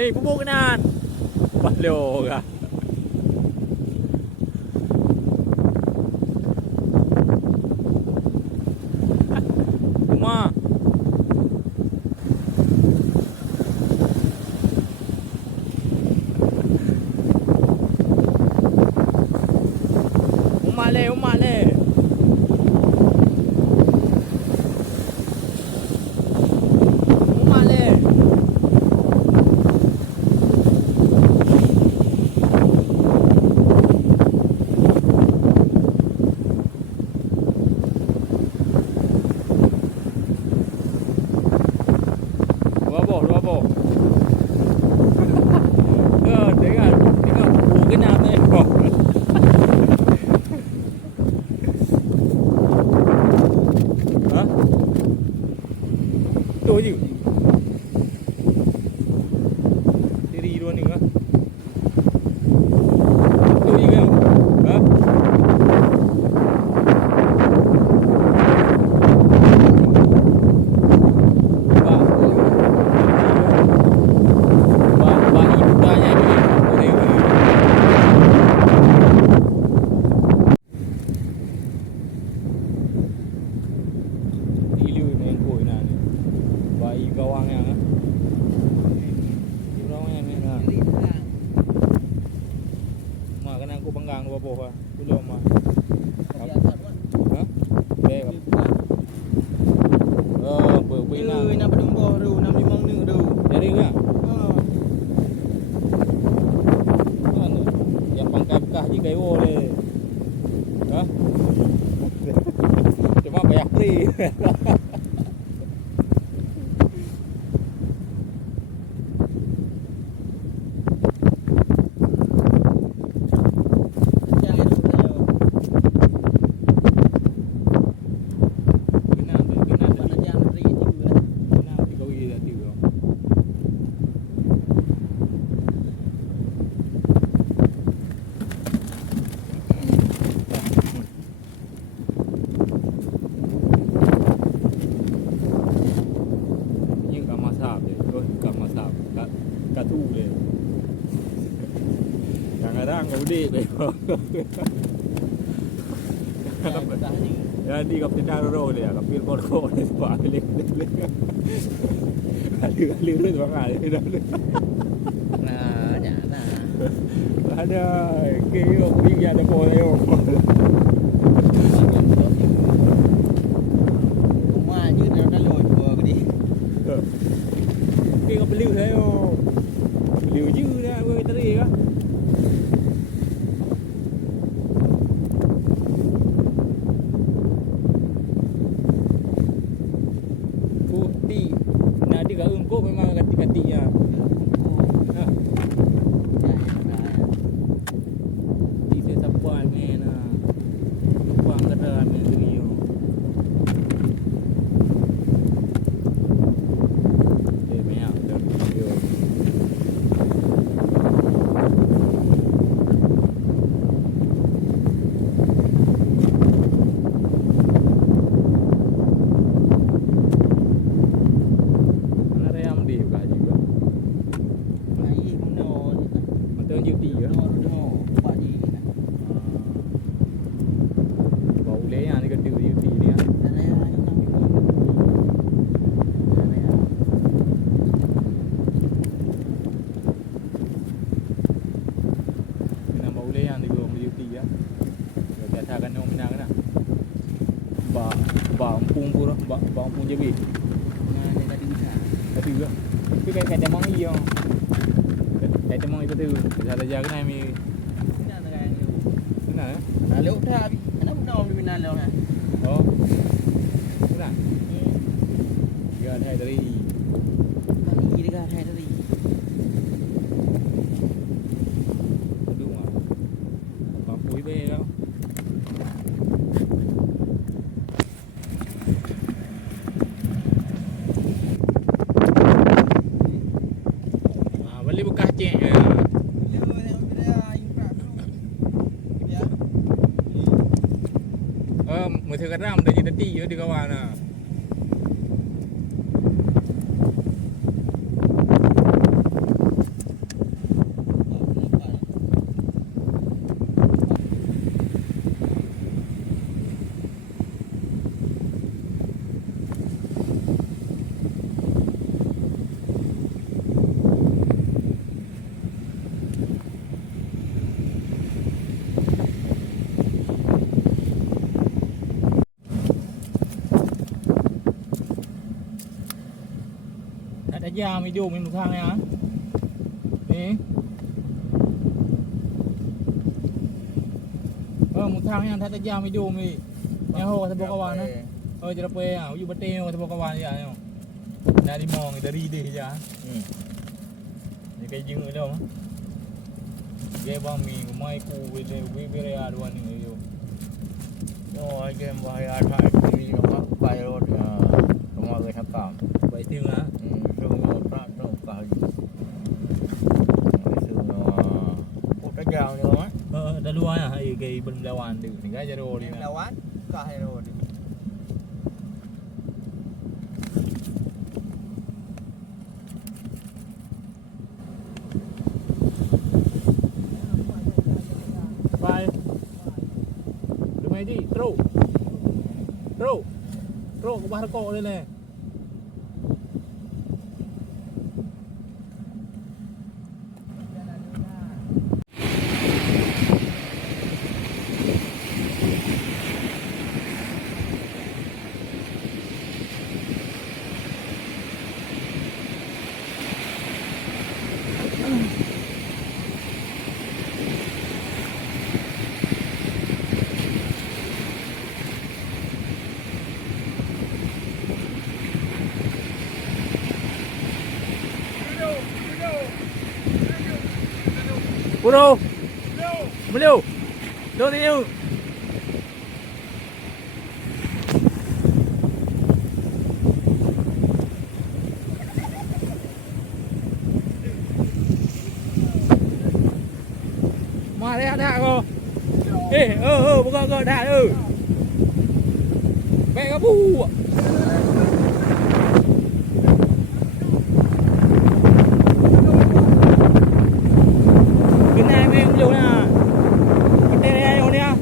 Nih bubuk kanan. Balo kah. Rumah. Umak le. Umak le. Dua boh. Tengok buku kena tengok. Ha? Tu je. Diri dua ni kan. Tu je kan. Ha? Aku panggang dua boh ah. Belum ah. Ha? Dek. Oh, berbina. Nak berdumbah tu, nak memang ni tu. Jadi ke? Ha. Mana? Yang pangkai bekah je kai boleh. Ha? Cuma bayar free. Kat tu le. Kadang-kadang udik be. Jadi kapten daro dia, kapten korko dia sebab kali. Kali tu bang ada. Nah, nah. Ada ke yo pergi ada bola yo. Rumah je dah loj gua ke ni. Ke kau beli saya yo. Beli je dah gua tadi kan. Nanti kat engkau memang kati-katinya. Ha. Di saya sapuan men. Sapuan kada men serius. Banyak dah video. Ba empung pun ba empung je be. Nah, dia tadi bisa. Tapi juga. Tapi kan demang iyo. Kai demang itu tu. Salah jaga ni. Nah, dengan ni. Benar eh? Nah, lewat dah. Kenapa nak di mana lewat nah? Oh. Benar. Dia ada dari. Ini dekat hai tadi. Duduk ah. Lampu ibe kau. Beli bekas cek je. Mesti kadang dah jadi ti di kawan ah. saja hidup ni musang ya. Ni. Musang yang tak saja hidup ni. Yang ho kata kawan ah. Jerape ah, you betul kata kawan ya. Dari mong dari dia je. Ni kai jing dah. Dia bang mi mai ku we bere aduan ni yo. Yo ai game bahaya thai TV nó mắc bay rồi nó mọi người tham khảo. Vậy tiêu hả? Thường nó ra nó cả thường nó một cái dao nữa á. Dah luar ah cái bên lawan tu. Ni kan jaro ni. Lawan kah hero ni. Bye. Rumah ni teruk. Teruk. Teruk ke bahar kok ni leh. Bro. Beliau. Don't you? Mà đây đã cô. Ê, bukan đã Mẹ cái bu. Cái này em vô nè. Bật đây đây vô nè.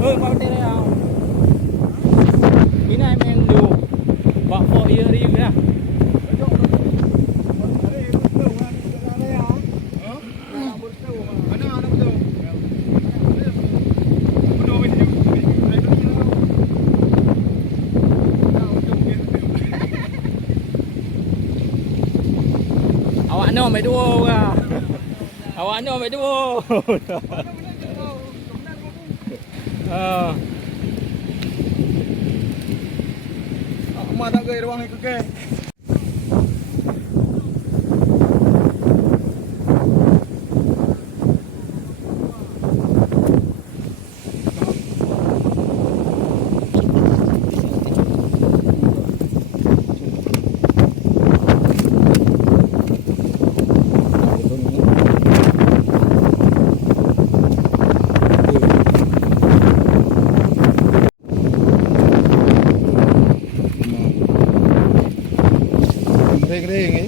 Bật đây đây nào. Cái này em vô. Bật vô đi nè. Awak no mai dua ke? Awak no mai dua. Mak tak gaya ruang ni ke? Kering ni.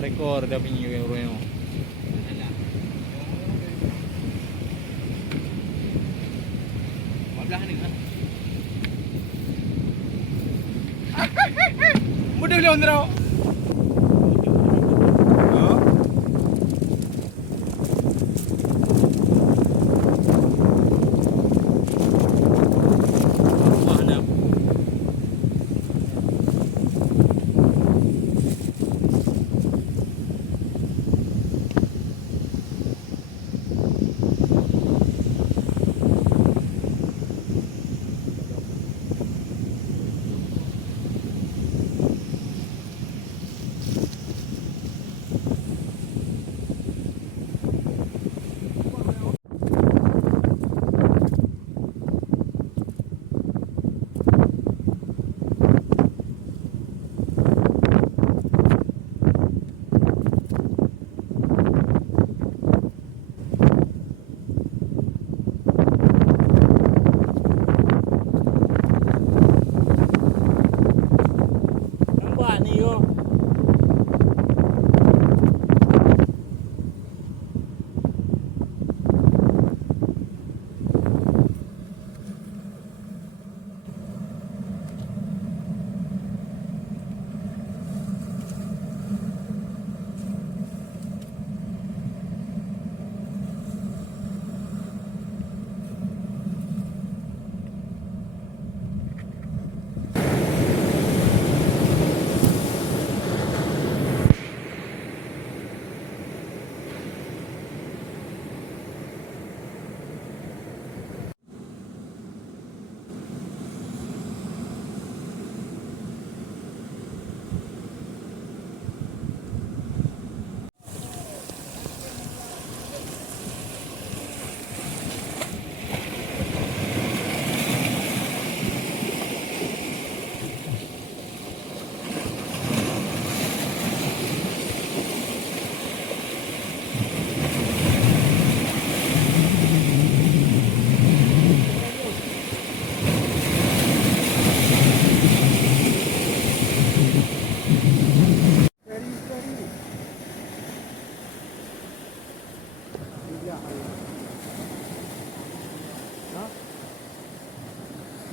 rekor dah bunyi orang. Belah ni kan. Mudah dia ondra.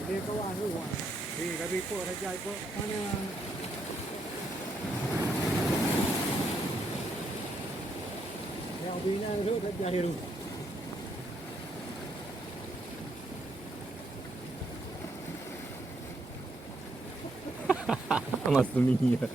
Dia kawan tu kawan. Kami ikut raja ikut mana. Yang bina tu raja tu. Mas minha.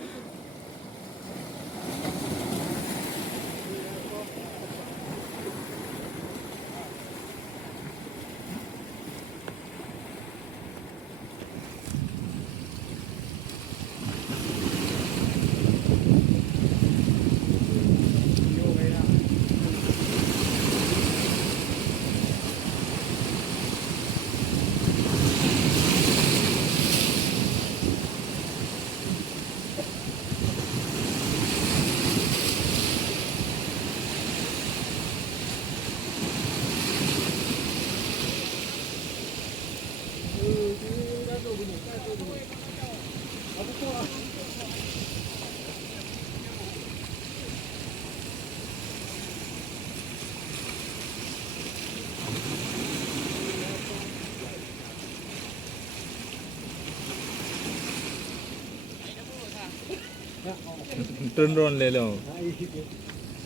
Turun ron le lo.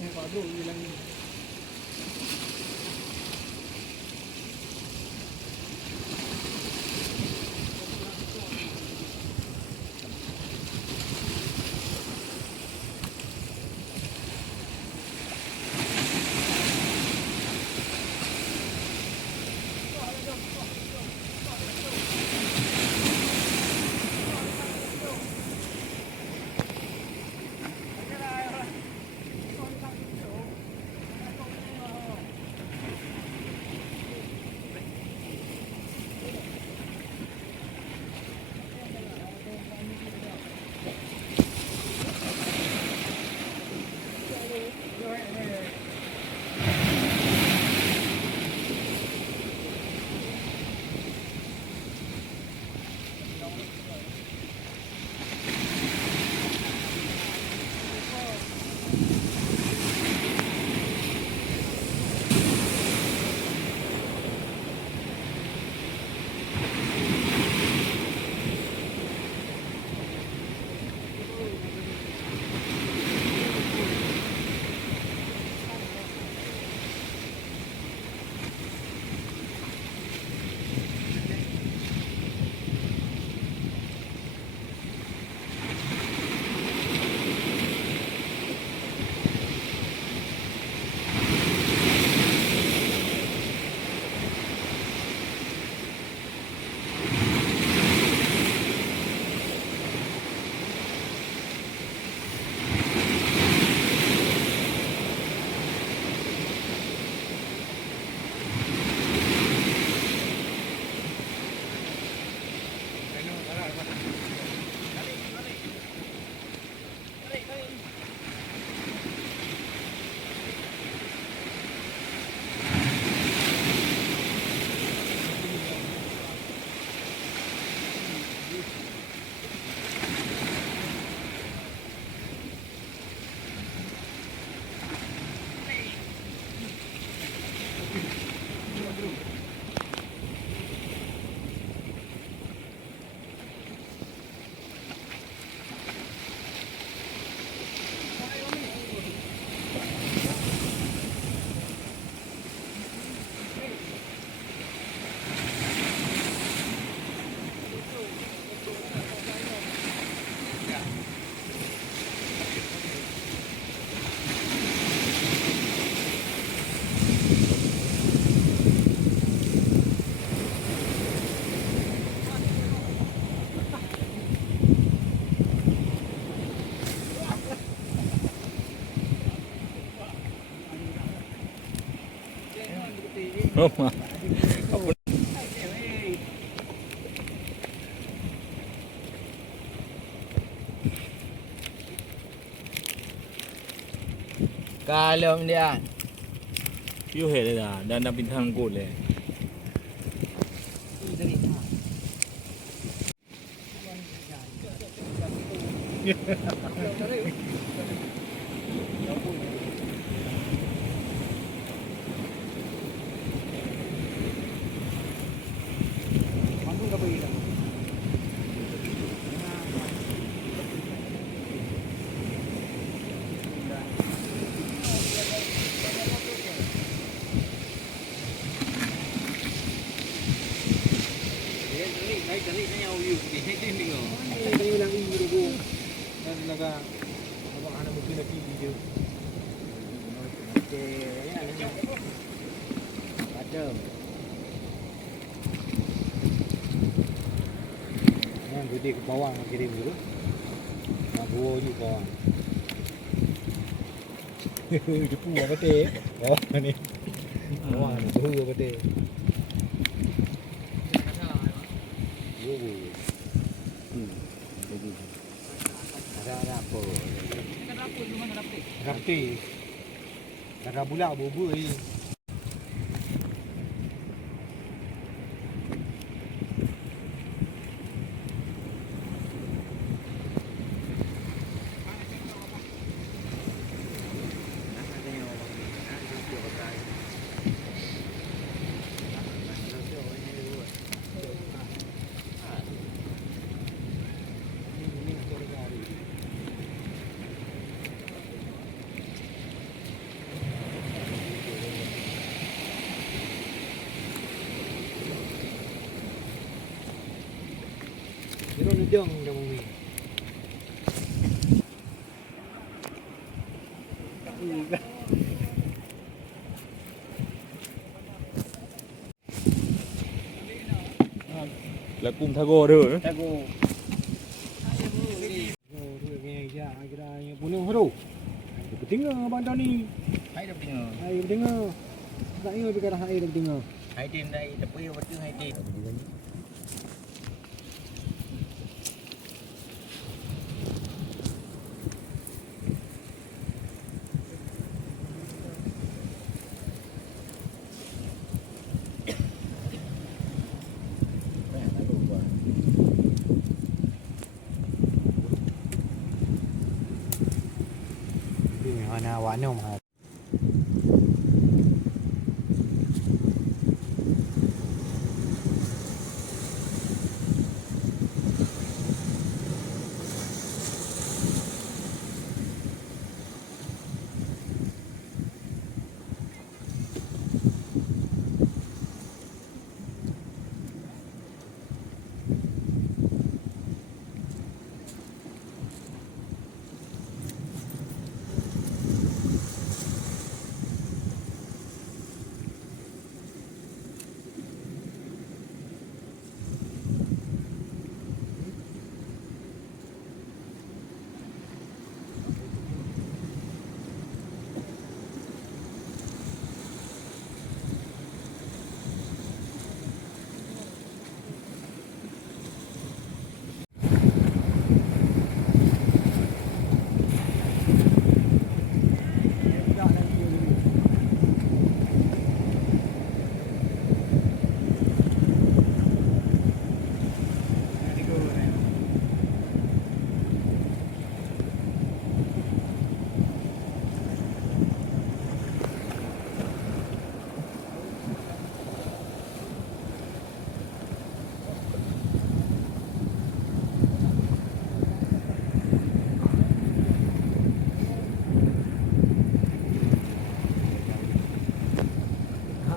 Yang baru hilang. Kalau dia View hết rồi à, đang bình thang cột này. Bandung ke beri dah. Ini bilang ini dulu. Dan laga abang anak mungkin lagi video. ada. Yang gede ke bawah nak kirim dulu. Nak bawa je bawah. Jepu apa teh? Bawah ni. Bawah ni baru apa teh? Ada apa? Rapti. Dah bulat bubur ni. Dia ni dong dah mumi. Là cùng thago rồi. Tago. Oh, tu yang ya, kira yang punya huru. Penting abang dah ni. Hai dah tengok. Hai penting. Tak ingat perkara hai dah penting. Hai tim dah tepi betul hai tim. Ini mana warna mah.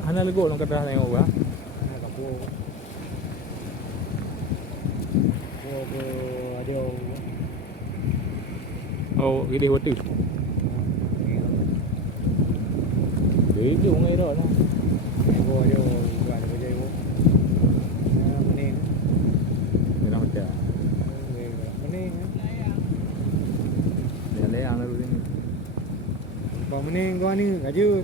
Hana lego long kata tengok ah. Kapo. Ada Oh, gede waktu. Đấy kiểu ngay đó đó. Ego ada buat kerja ego. Mening. Người ta chả. Mening. Để lấy ăn luôn đi. Bang mening kau ni kerja.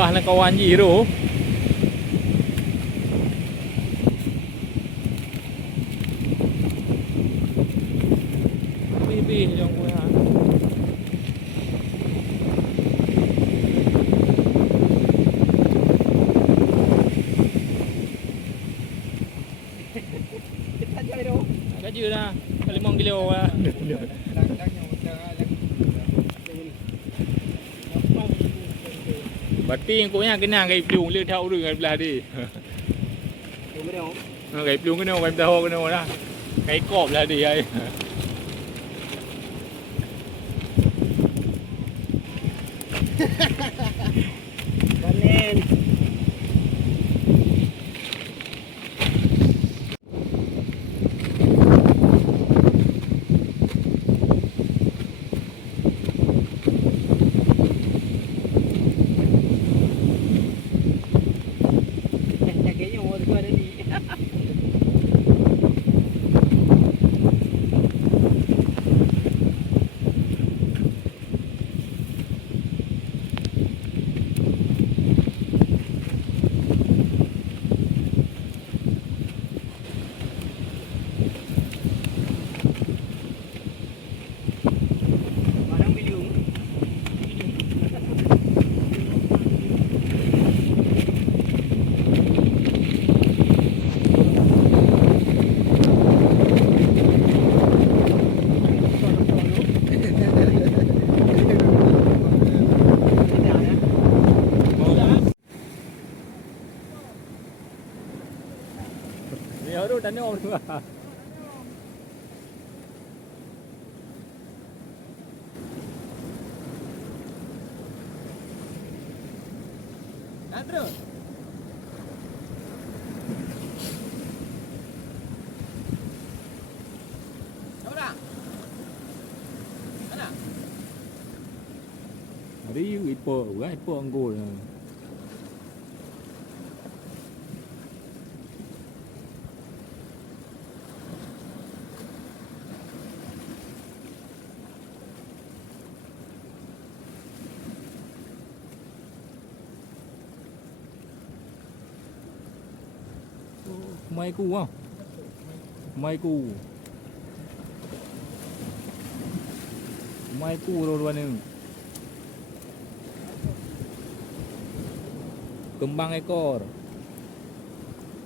Wah, nak kawan je tu. Pi jom kowe ha. Kita je tu. Gaji dah. 5 kilo lah. Lang yang udah lang. Berarti yang kau yang kena gai pelung le thau rừng gai belah đi. Tu mới đâu. Gai pelung kena gai tahu kena dah. Gai kop lah đi ai. Panen. Kayaknya umur gua ada ni. Barang bilium. Dia tu tanya orang tu. Andrew. Apa? Mana? Hari ipo, ipo anggol. Mai cu không? Mai cu. Mai cu luôn ni. Kembang ekor.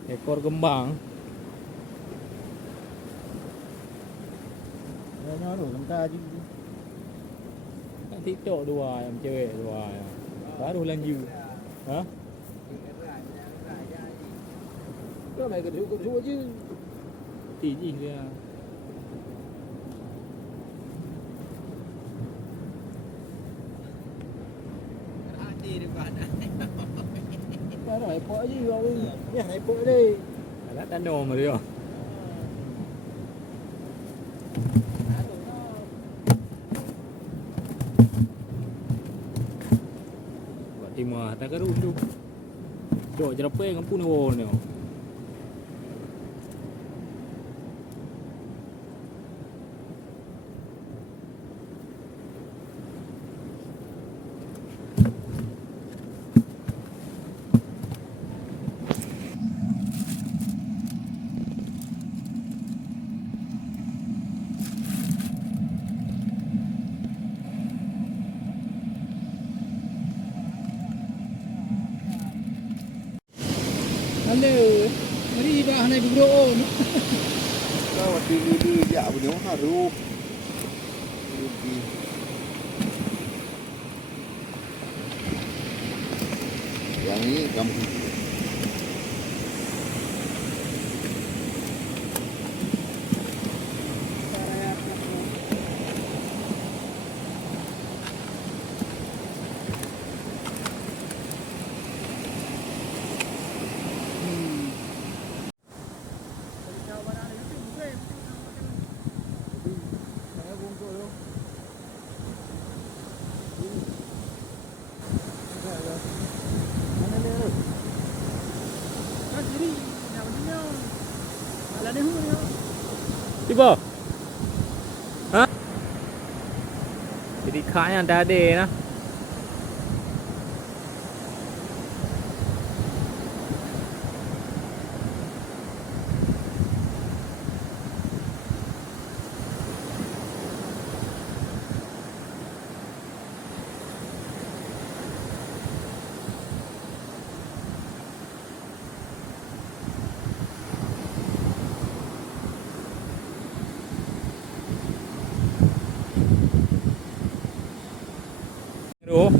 Ekor kembang. Nó đủ làm ta chứ. TikTok dua yang cewek dua. Baru lanjut. Ha? Cái này còn thua chứ. Tí gì kia. Cái này bỏ chứ rồi. Cái này bỏ đi. Lát đã nổ mà đi rồi. Timah tak keruh tu. Dok jerapah dengan pun awal ni. Halo. Mari dah naik drone. Kau dulu ya punya haru. Yang ini kamu Tiba. Ha? Jadi kak yang dah ada nah. Oh.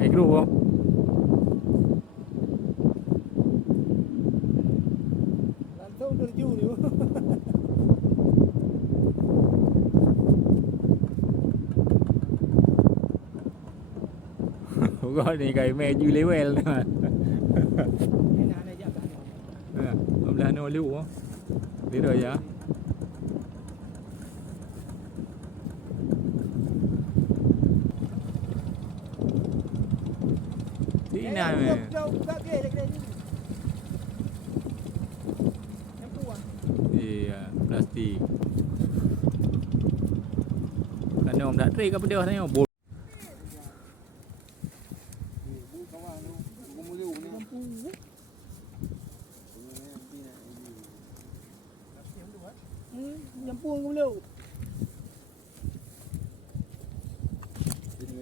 Cái đủ không? Langsung terju ni. Gọi thì cái mẹ như lấy well mà. Cái nào này chắc là Hôm nay nó lưu không? Đến rồi giá. Tí nào mà thì plastic. Kan om dah try ke benda tanya bol. Nyampung cũng lưu.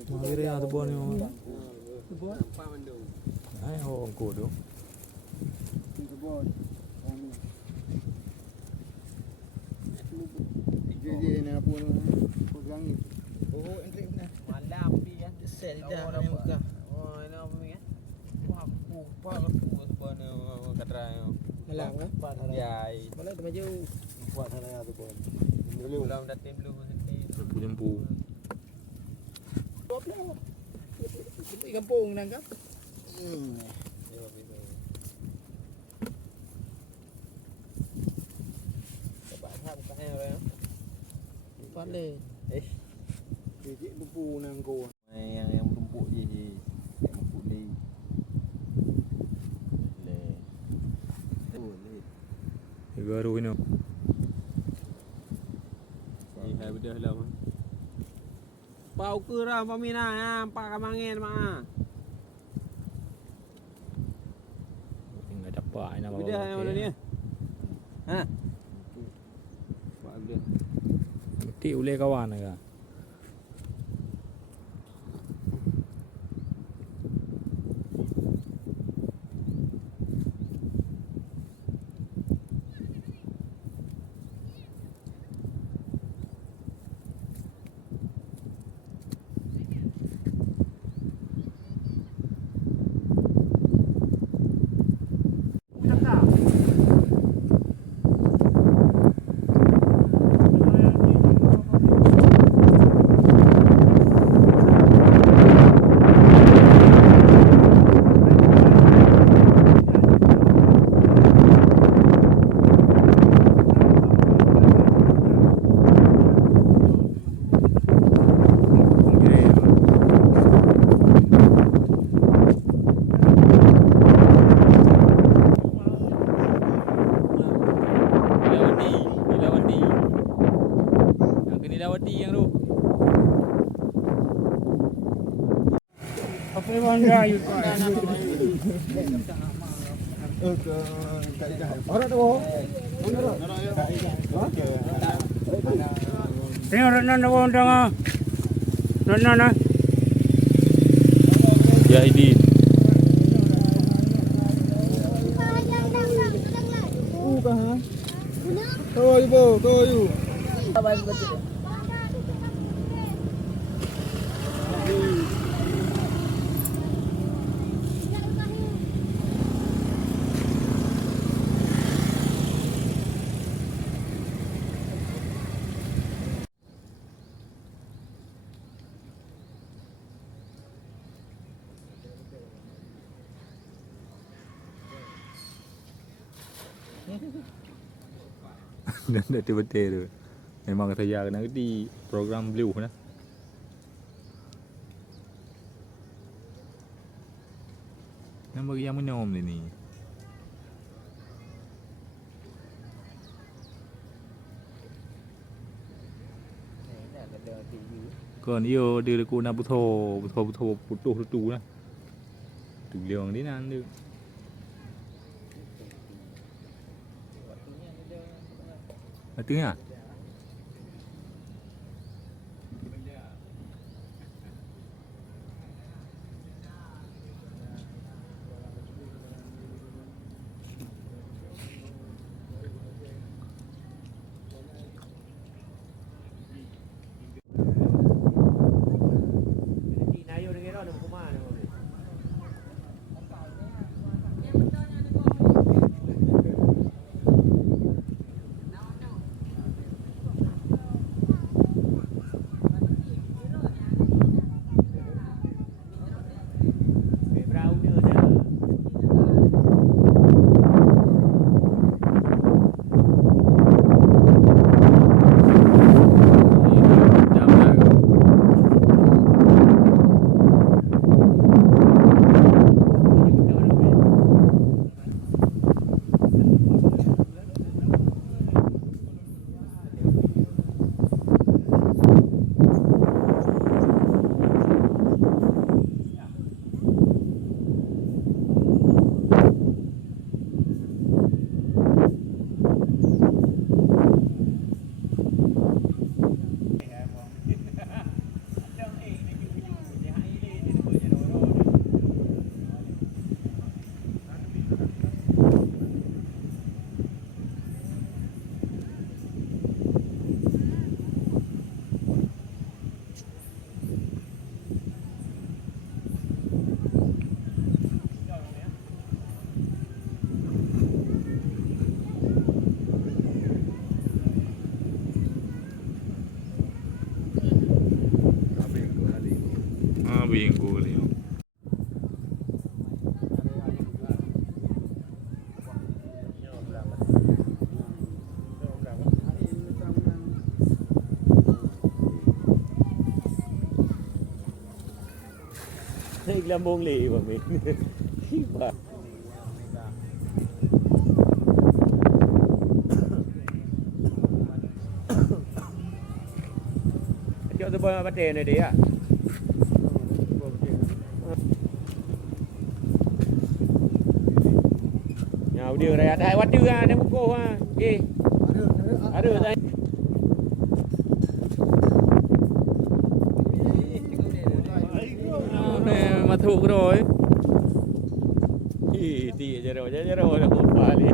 Mari dia tu bon ni. Bon. Ai ho ông cổ đúng. Bon. Jadi ni apa ni? Pegang ni. Oh, entry ni. Malam dia set dah ni muka. Oh, ini apa ni? Paku sebenarnya katanya. Malam kan? Jai. Malam tu maju. Buat sana tu pun. Belum dah tim belum mesti. Jempu. Di kampung nang kan? Sebab tak bukan yang orang. Boleh. Jadi tumpu nang ko. Yang tumpuk je. Yang tumpuk ni. Le. Boleh. Baru ini. Ni hai bedah lah. Pau ke ram pamina ha, pak kamangin mak. Enggak dapat ini apa. Bedah yang mana ni? Ha. Pak bedah. Mesti boleh kawan ke? Idawati yang tu. Apa yang bangga you tu? Orang tu. Tengok nak orang tengah. Nak. Ya ini. Toyu. Dan betul-betul tu. Memang saya kena di program blueนะ Yang bagi yang minum ni. Còn yêu đưa cô na puto putu na. Từ liều đi nan được. Tiếng à? Minggu ni. Lambung li ba min. Cho tôi bắt đèn này đi ạ. Nào đường này đại quát đưa ra nếu cô ha. Đi. Đưa đây. Mà thuộc rồi. Thì giờ rồi là một pha đi.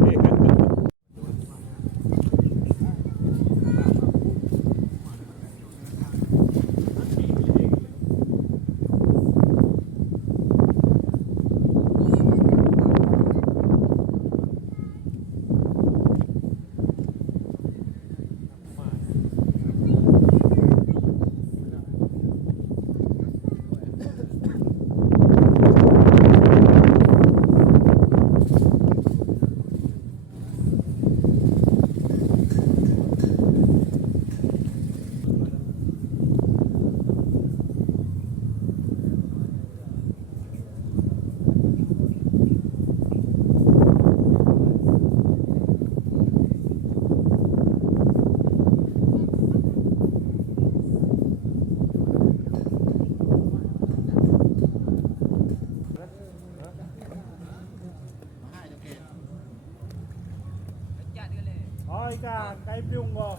Bisa kai piung go.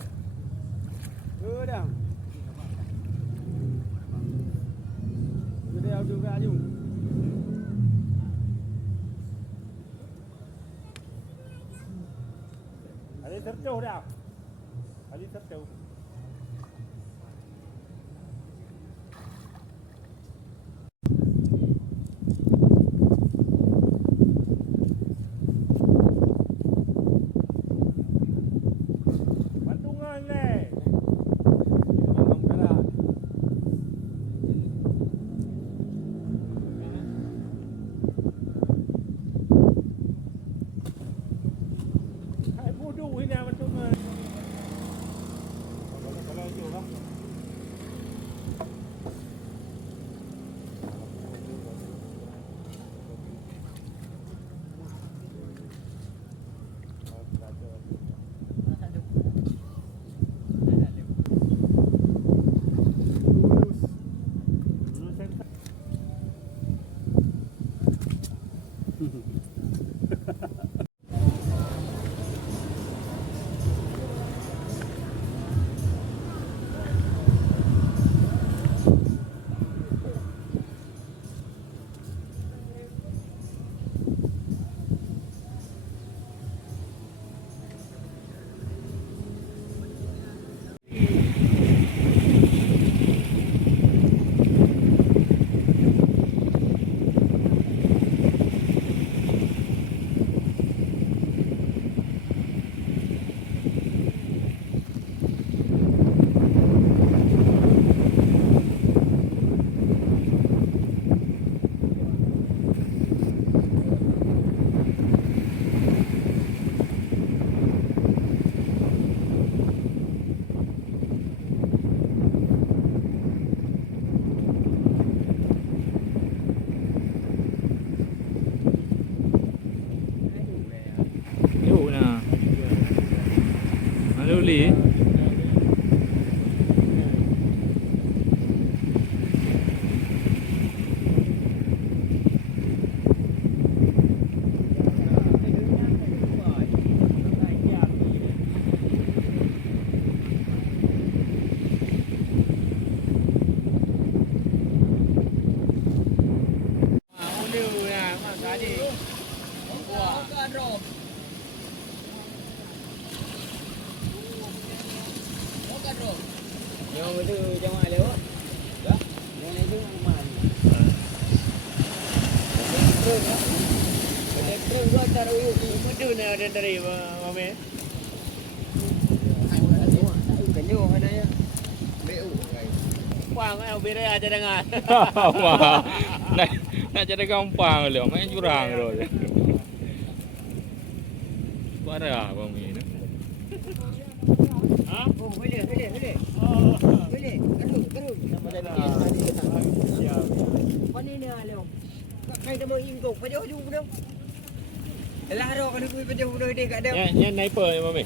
Dah. Dia juga aju. Ada terjauh dah. Ada terjauh. Bandungan le. Bandung Barat. Hai bodoh ini Bandungan. Kalauอยู่ครับ Yuk nah. Halo Li. Yang itu jangan lewat. Ya. Yang itu aman. Elektron gua taruh itu ada dari mame. Kanyo ada ya. BU guys. Quangเอาไปได้อาจจะdengar. Wah. Nak jadi gampang loh, main curang loh. Parah bang ini. Ha? Oh, boleh. Boleh. Terus. Nama dia tadi. Siap. Pani ni alo. Kai tamo ingkok pa jauh dulu. Elah ro kalau kui pa jauh dah dia kat dia. Yang sniper ni mami.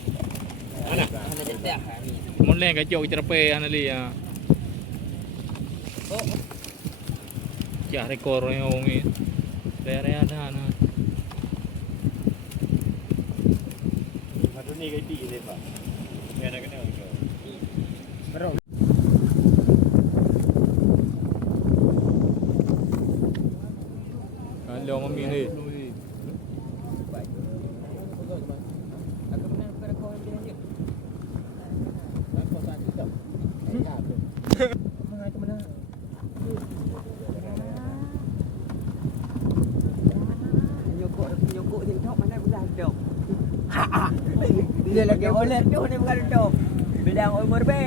Mana? Ana dedak ni. Mun leng kacau cerpe anali ya. Oh. Jah rekor yang orang ni. Rea ada ana. Satu ni kai pi dia pak. Ni ada kena ke? Bro. Kalau mami ni. Nyokok thì thóc mana bukan dok. Dia lagi oleh tu ni bukan dok. Bidang umur be.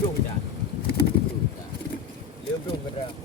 Dung dah. Dia dung berapa?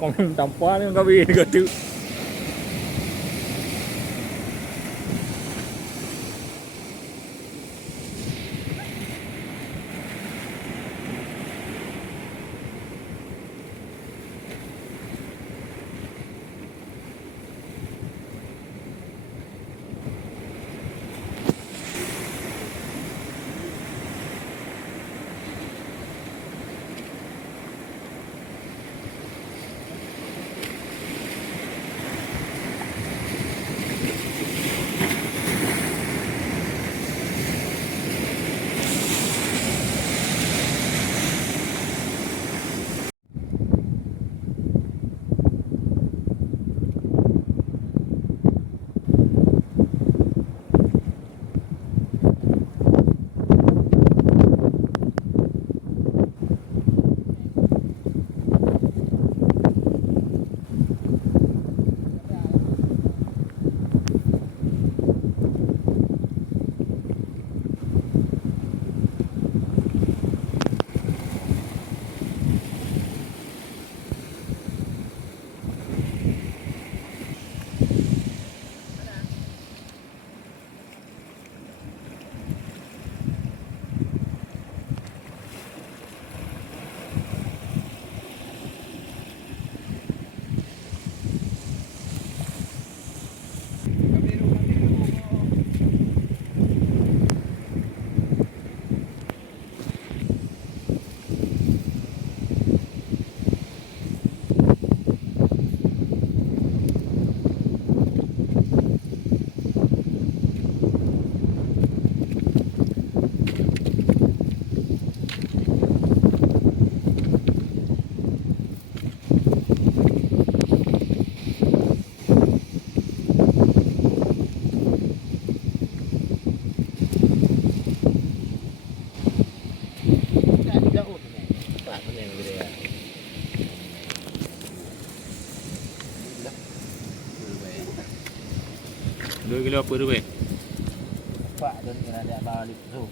Còn tầm quá nó có bị cái thứ Dua kilo apa tu, Pak dan ada balik tu.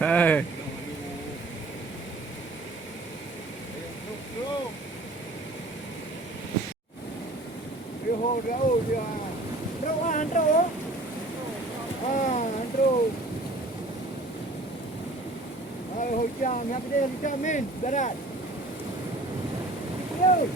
Hei. Dia ho jauh dia. Andro. Andro. Ayo hujan, apa dia hujan min, darat. Yo.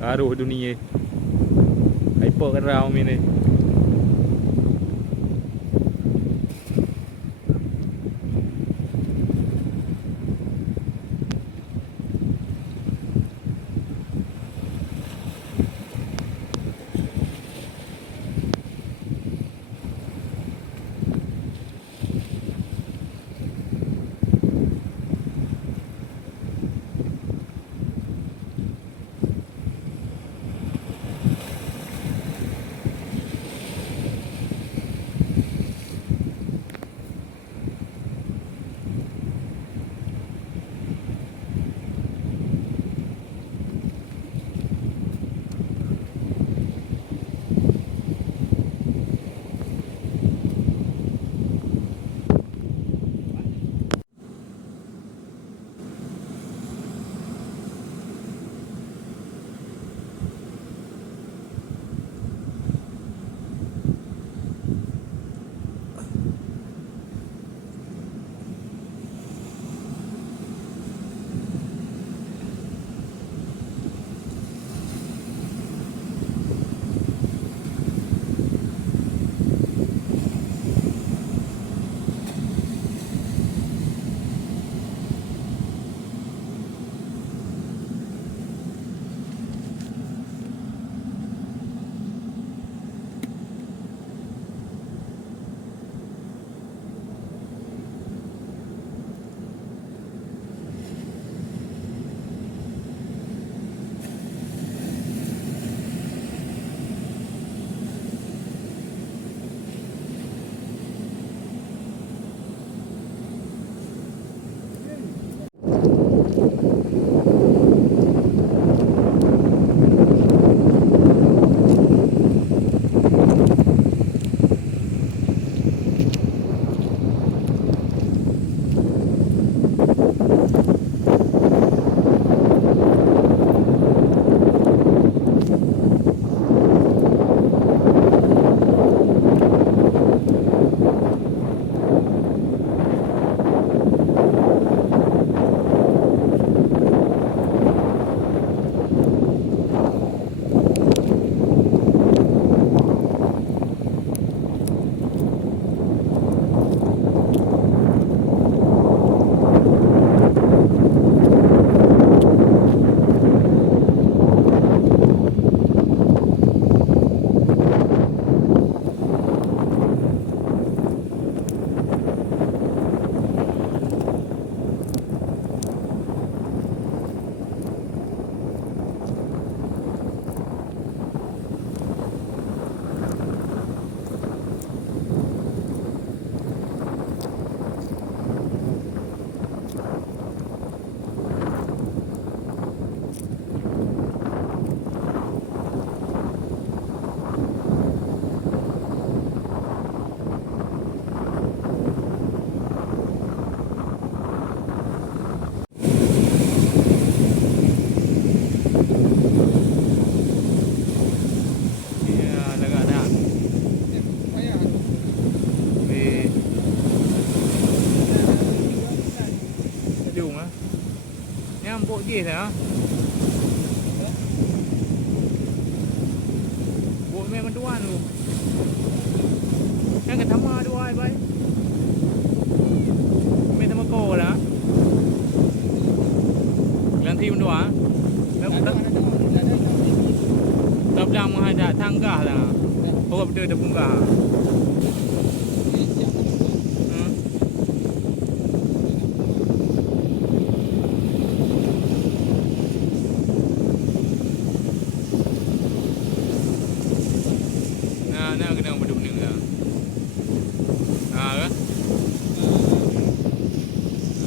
Aruh dunia. Hyper kan raum ini. kia thế á bộ mẹ mình đuôi luôn cái thắm đuôi vậy mẹ thắm cô là lần thi mình đuôiแล้วtập đăng mà đã thăng cả làพวกเดินตะปุงกาน่าก็นั่งมาดูหนึ่งแล้ว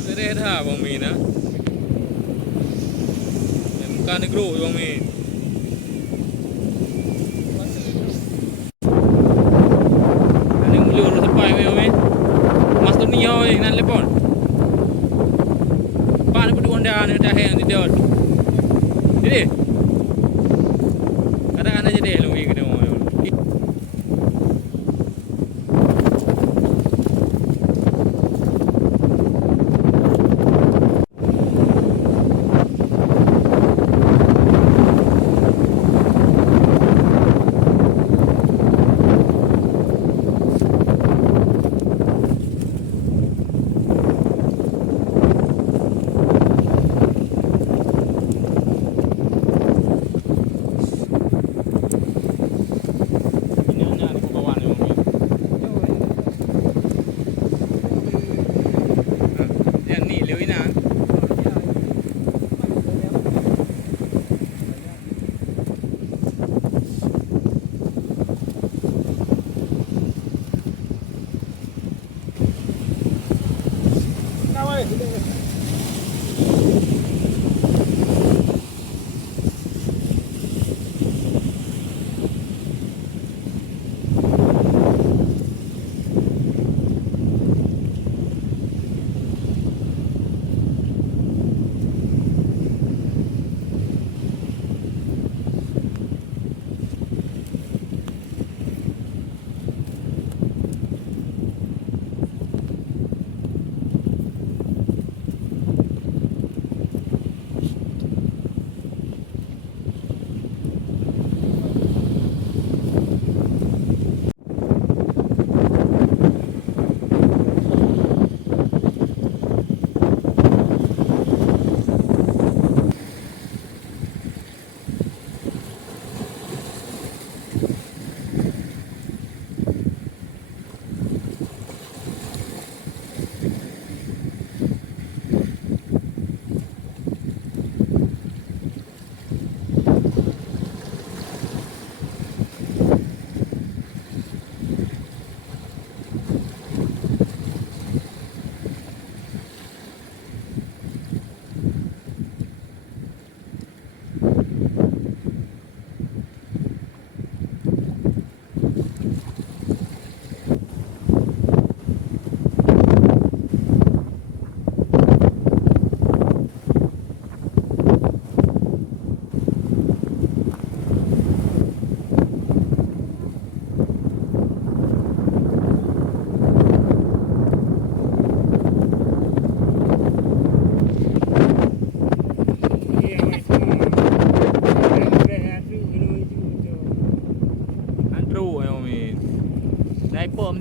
ก็ได้ท่าบางมีนะแต่การนึกรู้บางมีnan lepon pan berdua dah yang tidur jadi kadang-kadang aja deh lu gitu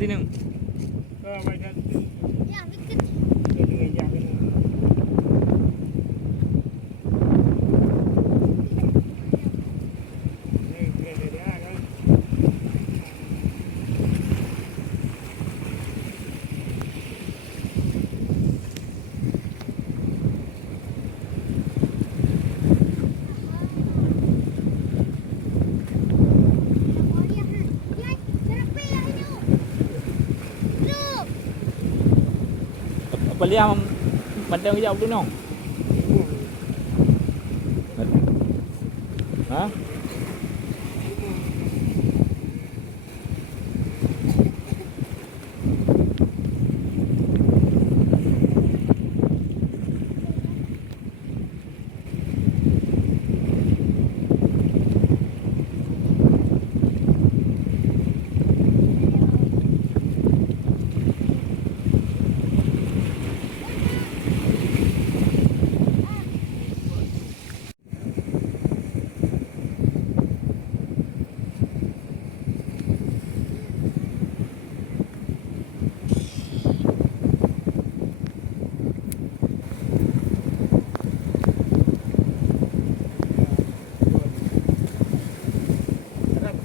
ที่หนึ่งก็ไปกันอย่างนี้ขึ้นเหนื่อยอย่างนี้Beliau bandang jauh tu nong. Hah?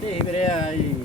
Berai.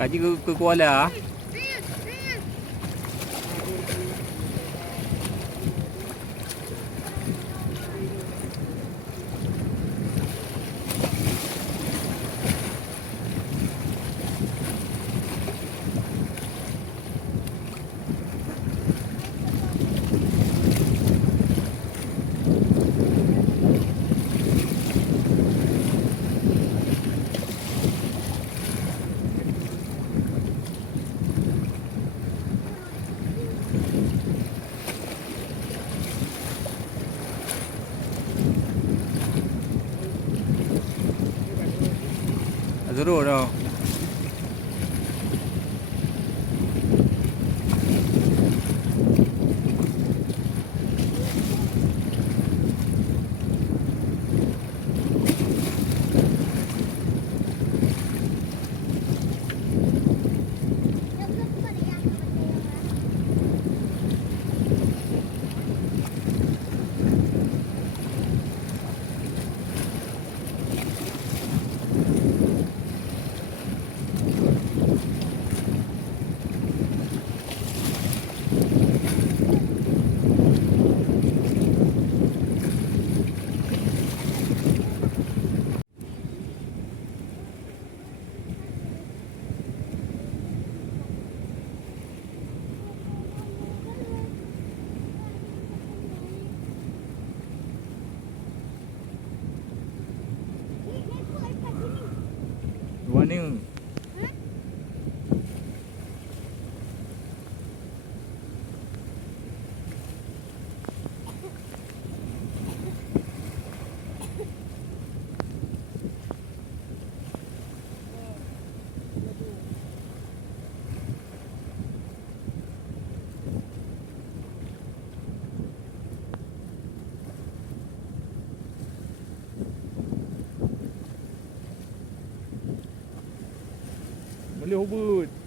Kaji ke Kuala. teruk dah. Dua ni. Boleh hubut.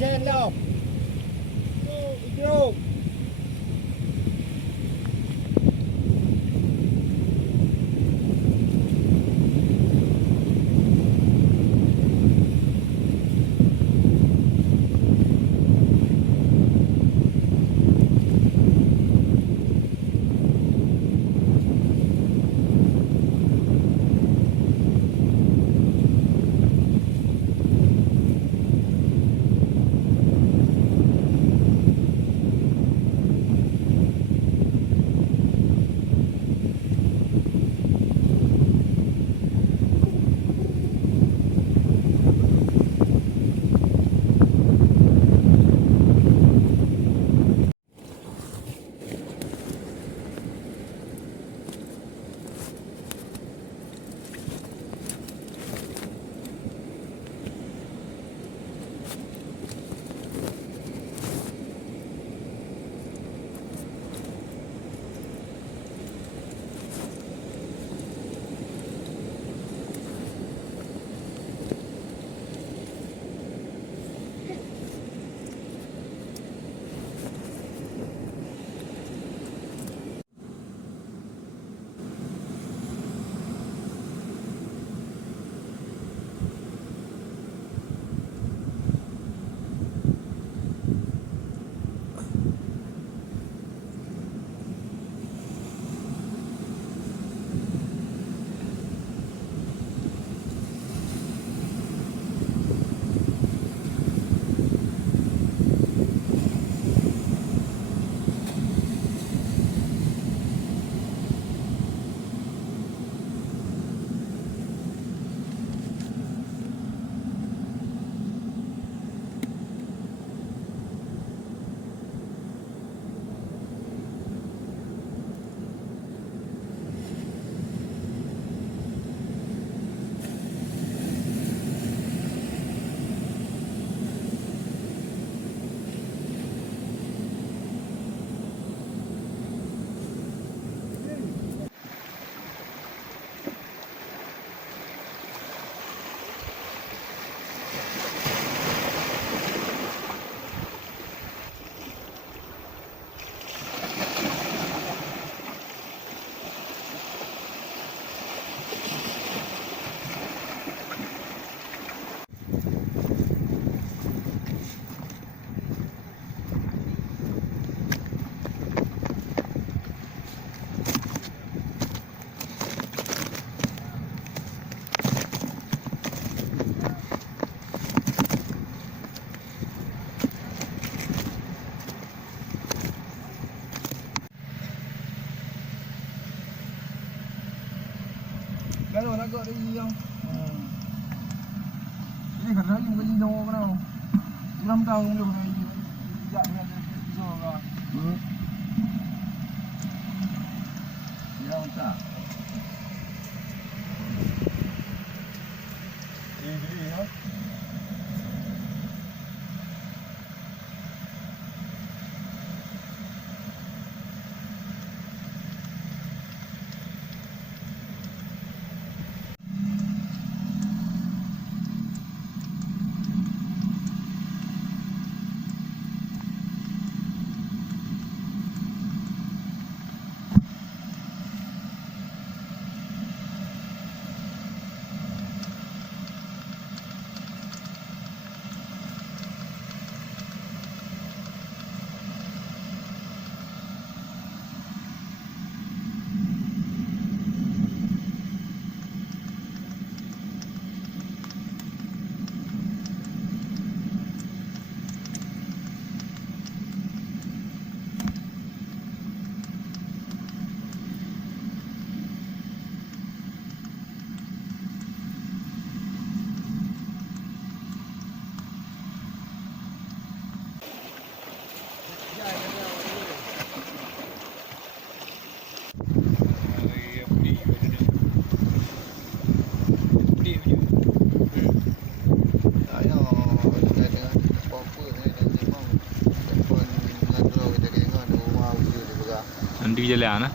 Chen đâu? Vô. Kalau nak agak lagi yang. Ini kan rayu ke lino ke tau. 6 tahun belum rayu. Sejak dengan pisau ke. Ya, tak. Jadi ya. Nanti jalan lah.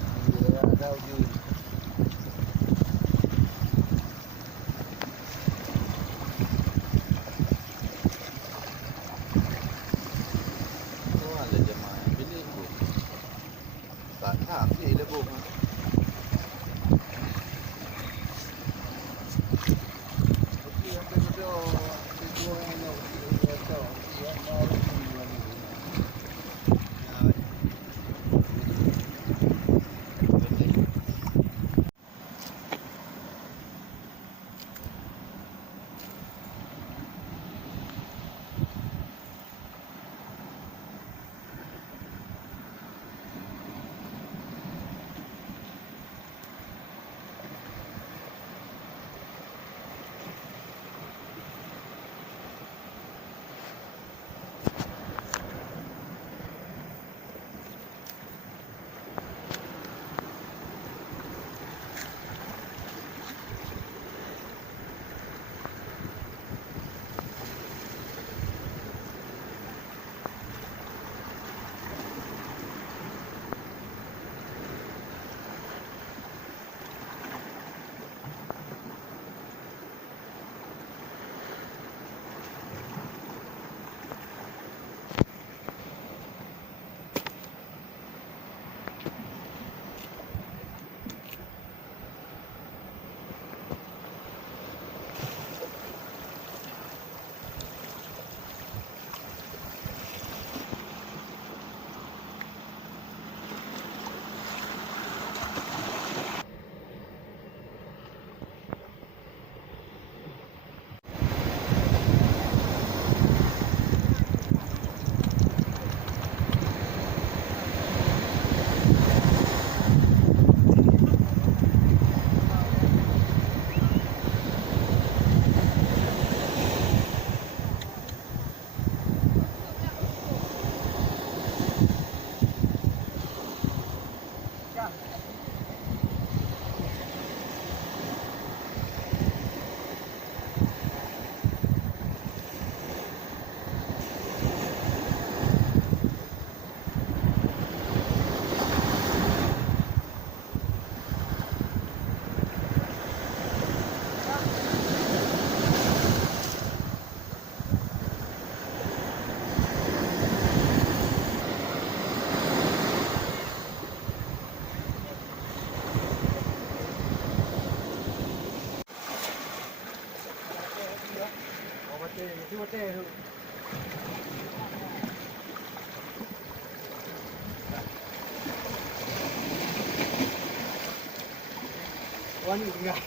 Wani enggak.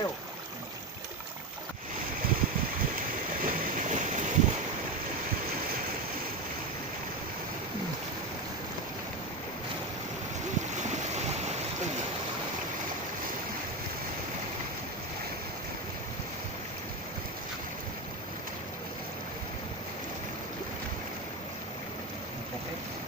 เร็วโอเค